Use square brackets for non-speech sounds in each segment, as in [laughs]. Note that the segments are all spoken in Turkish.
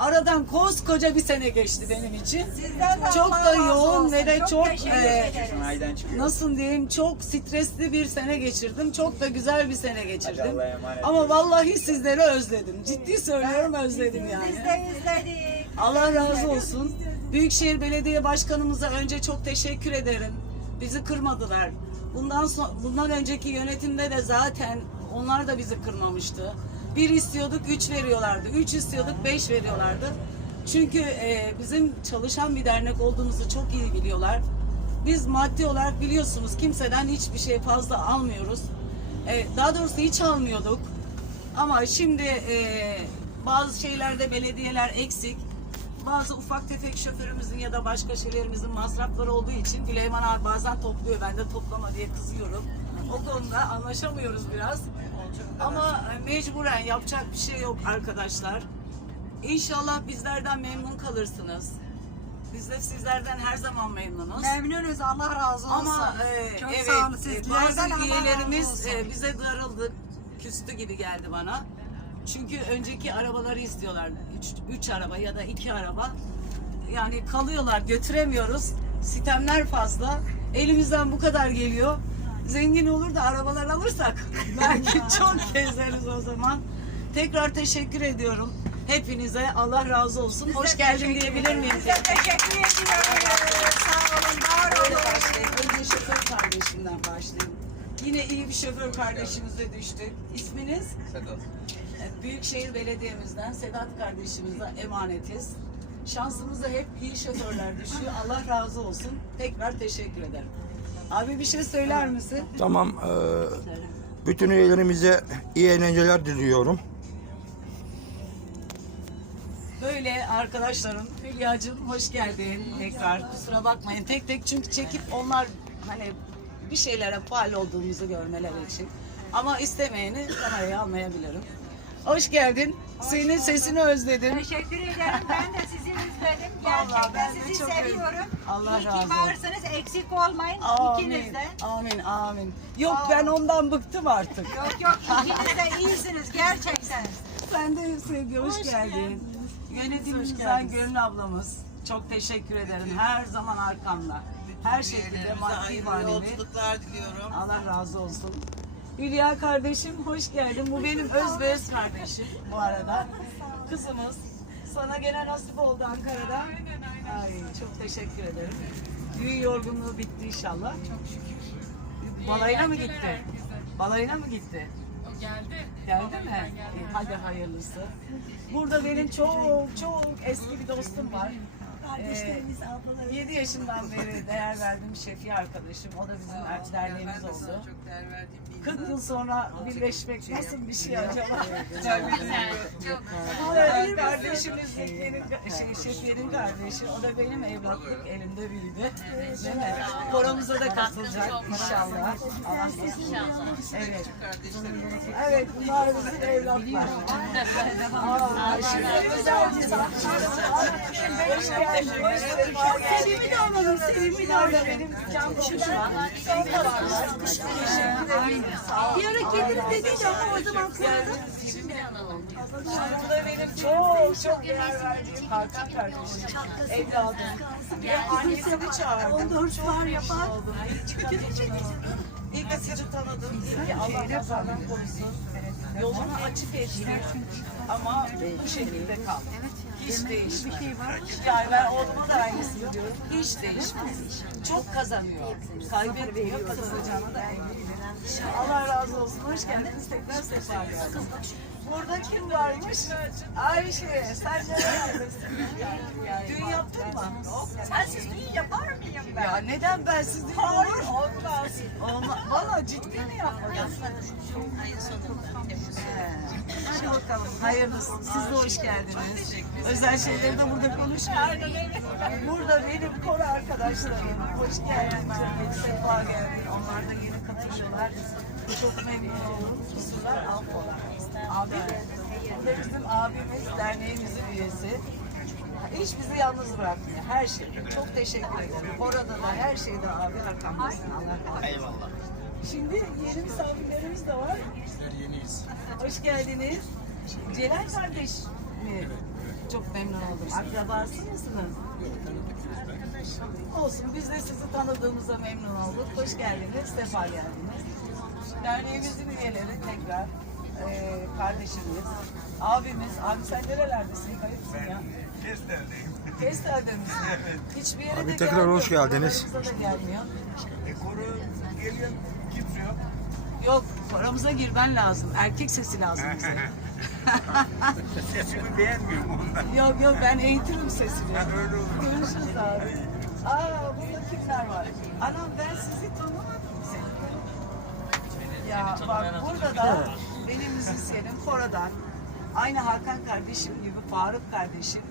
Aradan koskoca bir sene geçti benim için. Sizden de Çok Allah da razı yoğun olsun. ve de çok, teşekkür e, ederiz. Aydan çıkıyor. Nasıl diyeyim çok stresli bir sene geçirdim. Çok da güzel bir sene geçirdim. Hadi Allah'a emanet Ama olun. vallahi sizleri özledim. Ciddi söylüyorum özledim Biz yani. de izledik. Allah razı olsun. Büyükşehir Belediye Başkanımıza önce çok teşekkür ederim. Bizi kırmadılar. Bundan son, bundan önceki yönetimde de zaten onlar da bizi kırmamıştı. Bir istiyorduk, üç veriyorlardı. Üç istiyorduk, beş veriyorlardı. Çünkü e, bizim çalışan bir dernek olduğumuzu çok iyi biliyorlar. Biz maddi olarak biliyorsunuz kimseden hiçbir şey fazla almıyoruz. E, daha doğrusu hiç almıyorduk. Ama şimdi e, bazı şeylerde belediyeler eksik. Bazı ufak tefek şoförümüzün ya da başka şeylerimizin masrafları olduğu için Güleyman abi bazen topluyor. Ben de toplama diye kızıyorum. O konuda anlaşamıyoruz biraz. Ama e, mecburen yapacak bir şey yok arkadaşlar. İnşallah bizlerden memnun kalırsınız. Biz de sizlerden her zaman memnunuz. Memnunuz Allah razı olsun. Ama e, Çok evet, sağ olun e, sizlerden bazı üyelerimiz e, bize darıldı, küstü gibi geldi bana. Çünkü önceki arabaları istiyorlar. Üç, üç araba ya da iki araba. Yani kalıyorlar, götüremiyoruz. Sistemler fazla. Elimizden bu kadar geliyor. Zengin olur da arabalar alırsak [laughs] belki [laughs] çok gezeriz o zaman. Tekrar teşekkür ediyorum. Hepinize Allah razı olsun. Hoş geldin diyebilir miyim? Biz de teşekkür ediyoruz. Sağ olun, var olun. Önce şoför kardeşimden başlayayım. Yine iyi bir şoför kardeşimize düştük. İsminiz? Sedat. Büyükşehir Belediye'mizden Sedat kardeşimize emanetiz. Şansımıza hep iyi şoförler düşüyor. Allah razı olsun. Tekrar teşekkür ederim. Abi bir şey söyler misin? Tamam. eee, bütün üyelerimize iyi eğlenceler diliyorum. Böyle arkadaşlarım, Hülya'cığım hoş geldin tekrar. Kusura bakmayın tek tek çünkü çekip onlar hani bir şeylere faal olduğumuzu görmeleri için. Ama istemeyeni kameraya almayabilirim. Hoş geldin. Senin sesini özledim. Teşekkür ederim. Ben de sizi [laughs] ben Gerçekten de sizi çok seviyorum. Allah İyi razı olsun. varsınız. Eksik olmayın. Amin. de. Amin. Amin. Yok Sağ ben ondan bıktım artık. Yok yok ikiniz de iyisiniz gerçekten. Sen de Sevgi hoş, Hoş geldin. geldiniz. Yönetimimizden Gönül ablamız. Çok teşekkür ederim. Her zaman arkamda. Her şekilde maddi manevi. yolculuklar diliyorum. Allah razı olsun. Hülya kardeşim hoş geldin. Bu benim özbeöz kardeşim bu arada. Kızımız. Sana gene nasip oldu Ankara'da. Ay çok teşekkür ederim. Düğün yorgunluğu bitti inşallah. Çok şükür. Balayına mı gitti? Balayına mı gitti? O geldi. Geldi mi? İyi, Hadi hayırlısı. Burada benim çok çok eski bir dostum var. Kardeşlerimiz, 7 yaşından beri değer verdiğim şefi arkadaşım. O da bizim Ben derneğimiz de sana oldu. çok değer verdiğim bir 40 yıl sonra birleşmek nasıl bir şey acaba? Çok da kardeşimiz Şefiye'nin, şey, Şefiye'nin kardeşi. O da benim evlatlık elimde büyüdü. Değil mi? Koromuza da katılacak inşallah. Allah Evet. kardeşlerim. Evet, bunlar bizim evlatlar. Aa, şimdi güzel bir sanatçımız. Hoş geldiniz. Sevimi de alalım, sevimi de alalım. Can olun. Bir ara gelirim dediydi ama o zaman Bu da benim çok çok değer verdiğim Hakan kardeşim. Evladım. Ve annesini çağırdım. Ondan var yapar. İlk sizi tanıdım. İlk ki Allah kazadan korusun. Yolunu açık etti. Ama bu şekilde kaldı. Hiç değişmedi. Yani ben oğluma da aynısını diyorum. Hiç değişmez. Çok kazanıyor. Kaybetmiyor. Kazanacağına da eminim. Allah razı olsun. Hoş geldiniz. Tekrar geldiniz. Burada kim varmış? Ayşe. Sen nerelerdesin? Düğün yaptın mı? Sensiz düğün yapar mıyım ben? Ya neden ben siz düğün Hayır olur? olmaz. Olma, valla ciddi mi yapmadın? He. Hadi bakalım. Hayırlısı. Siz de hoş geldiniz. Özel şeyleri de burada konuşmayalım. Burada benim koro arkadaşlarım. Hoş geldin. Çok sefa geldin. Onlar da yeni katılıyorlar. Çok memnun oldum. Kusurlar affola. Abi, da bizim abimiz, derneğimizin üyesi. Hiç bizi yalnız bırakmıyor. Her şeyde. Çok teşekkür ederim. Orada da her şeyde abi arkamdasın. Allah razı olsun. Eyvallah. Şimdi yeni misafirlerimiz de var. Bizler yeniyiz. Hoş geldiniz. Celal kardeş mi? çok memnun oldum. Akrabası mısınız? Olsun biz de sizi tanıdığımıza memnun olduk. Hoş geldiniz, sefa geldiniz. Derneğimizin üyeleri tekrar eee kardeşimiz, abimiz. Abi sen nerelerdesin? Kayıpsın ya. Kestel'deyim. Kestel'de misin? [laughs] Hiçbir yere Abi de tekrar gelmiyor. hoş geldiniz. Paramıza da gelmiyor. Geliyor, kimse yok. Yok, paramıza girmen lazım. Erkek sesi lazım [laughs] bize. Sesimi beğenmiyorum ondan. yok yok ben eğitirim sesini. Ha, öyle olur. Görüşürüz abi. Aa burada kimler var? Anam ben sizi tanımadım seni. Ya bak burada da benim müzisyenim Kora'dan. Aynı Hakan kardeşim gibi Faruk kardeşim.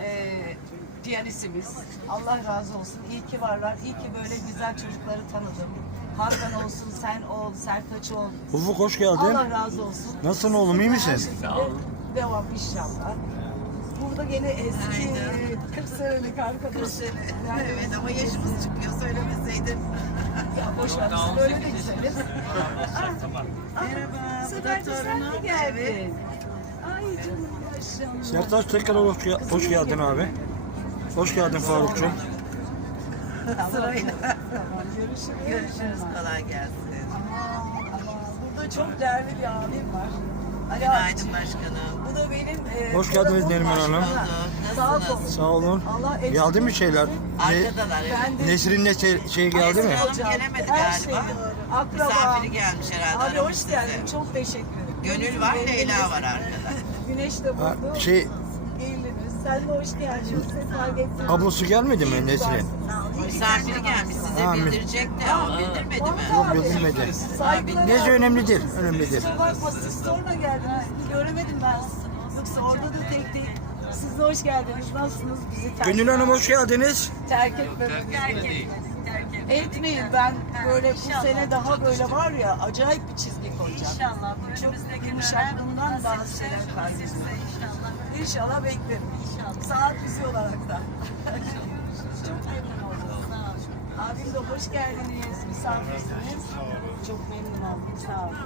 Ee, piyanistimiz. Allah razı olsun. İyi ki varlar. İyi ki böyle güzel çocukları tanıdım. Hakan olsun, sen ol, Sertaç ol. Ufuk hoş geldin. Allah razı olsun. Nasılsın oğlum, iyi misin? Her şekilde Devam inşallah. Burada gene eski 40 senelik arkadaş. Yani, Evet ama yaşımız çıkıyor söylemeseydin. ya boş ver biz böyle de güzeliz. Merhaba, bu Sefer da de sen mi geldin? Ay canım maşallah. Sertaç tekrar hoş, hoş geldin abi. Hoş geldin Farukcuğum. Sırayla. Tamam, görüşürüz. Görüşürüz, kolay gelsin. Burada çok değerli bir abim var. Ali Günaydın başkanım. Bu da benim... e, Hoş geldiniz Neriman Hanım. Sağ ol. Nasılsınız? Sağ olun. Allah Geldi mi şeyler? Ne, Arkadalar. evet. Ben de Nesrin ne şey, şey geldi mi? Hanım gelemedi Her galiba. şey doğru. Akraba. Misafiri gelmiş herhalde. Abi hoş geldin. Çok teşekkür ederim. Gönül var, Leyla var arkada. Güneş de Ha, burada. şey. Sen de hoş geldin. Sefa getirdin. ablası gelmedi mi Nesrin? Misafiri gelmiş size Ha, mi- bildirecekti ama bildirmedi mi? Yok bildirmedi. Saygılar Neyse önemlidir. Önemlidir. Kusura bakma siz sonra geldiniz. Göremedim ben sizi. Yoksa orada da tek tek. Siz de hoş geldiniz. Nasılsınız? Bizi terk, Gönül Hanım hoş geldiniz. terk etmediniz. Etmeyin ben böyle bu sene daha böyle var ya acayip bir çizgi koyacağım. İnşallah. Çok yumuşaklığından bazı şeyler karşısında. İnşallah. İnşallah beklerim. Saat bizi olarak da. Çok memnun oldum. Abim de hoş geldiniz. Misafirsiniz. Çok memnun oldum. Sağ olun.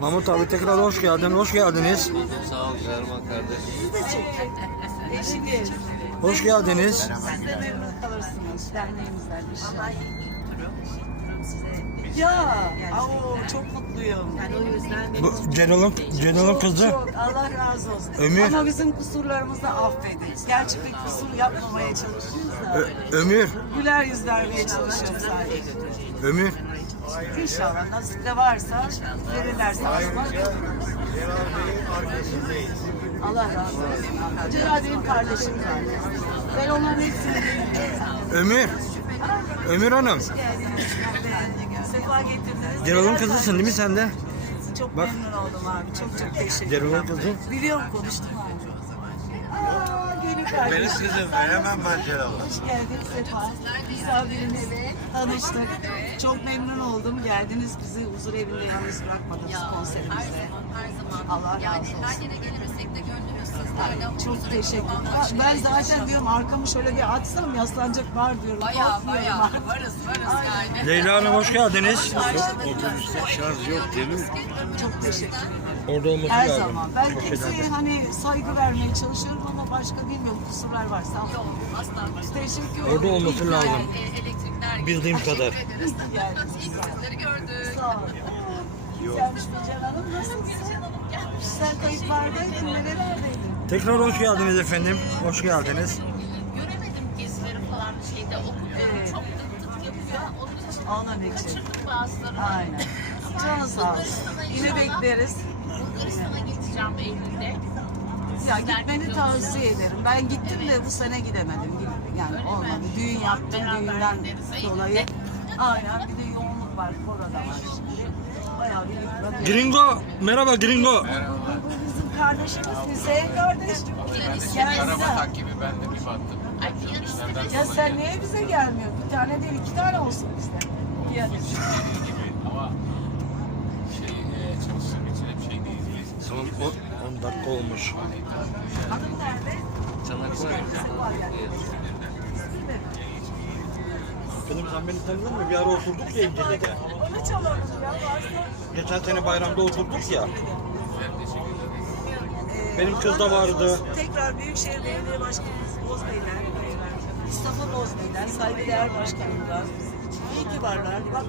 Mahmut abi tekrar hoş geldin. Hoş geldiniz. Sağ ol Erman kardeş. Sizi de çekecek. Eşlik edin. Hoş geldiniz. Siz de memnun kalırsınız derneğimizden inşallah. Ya, oo, çok mutluyum. Yani o yüzden Bu Celal'ın Celal'ın kızı. Çok, Allah razı olsun. Ömür. Ama bizim kusurlarımızı da affedin. Gerçi bir kusur yapmamaya çalışıyoruz da. Ö- Ömür. Güler yüz vermeye çalışıyoruz sadece. Ömür. İnşallah nasip de varsa verirlerse Allah Allah razı olsun. Celal benim kardeşim zaten. Ben onların hepsini biliyorum. Ömür. Ömür Hanım. Sefa getirdiniz. Celal kızısın değil mi sen de? Çok Bak. memnun oldum abi. Çok çok teşekkür ederim. kızı. Biliyorum konuştum abi. Benim kızım, veremem ben Celal'ı. Hoş geldin Sefa. Misafirimiz. Tanıştık. Çok memnun oldum. Geldiniz bizi huzur evinde yalnız bırakmadınız Her konserimizde. zaman, her zaman. Allah yani razı olsun. her yere gelemesek de gönlümüz sizlerle. Çok teşekkür Ben zaten diyorum arkamı şöyle bir açsam yaslanacak var diyorum. Baya baya varız varız yani. Leyla Hanım hoş geldiniz. Otobüste şarj yok değil mi? Çok teşekkür ederim. Orada olması Her lazım. zaman. Ben kimseye hani saygı vermeye çalışıyorum ama başka bilmiyorum kusurlar varsa. Yok asla. Teşekkür ederim. Orada olması lazım. E, elektrikler Bildiğim Teşekkür kadar. ederiz. [laughs] İyi sizleri gördük. Sağ olun. Güzelmiş Bircan Hanım. Nasılsın? Sen kayıtlardaydın, nerelerdeydin? Tekrar hoş geldiniz efendim. Hoş geldiniz. Göremedim gezileri falan şeyde okuyorum. Evet. Çok tık tık yapıyor. Onun için Onun için. kaçırdık bazılarını. Aynen. Canı sağ olsun. Yine bekleriz. Bulgaristan'a gideceğim Eylül'de. Ya gitmeni tavsiye ederim. Ben gittim de bu sene gidemedim. Yani olmadı. Düğün yaptım düğünden dolayı. Aynen bir de yoğunluk var. Korona var şimdi. Bayağı bir yıpratıyorum. Gringo. Merhaba Gringo. Bizim kardeşimiz. Hüseyin kardeş. Gel gibi ben de bir baktım. Ay Ya sen niye bize gelmiyor? Bir tane değil iki tane olsun bizde. Piyanist. Ama şey e, çalıştığım için hep şey değil. Son 10 dakika olmuş. Hanım nerede? Kızım sen beni tanıdın mı? Bir ara oturduk ya İncele'de. Onu çalalım ya varsa. Geçen sene bayramda oturduk ya. Benim kız da vardı. Tekrar Büyükşehir Belediye Başkanımız Bozbeyler, Mustafa Bozbeyler, saygıdeğer başkanımlar. İyi ki varlar. Bak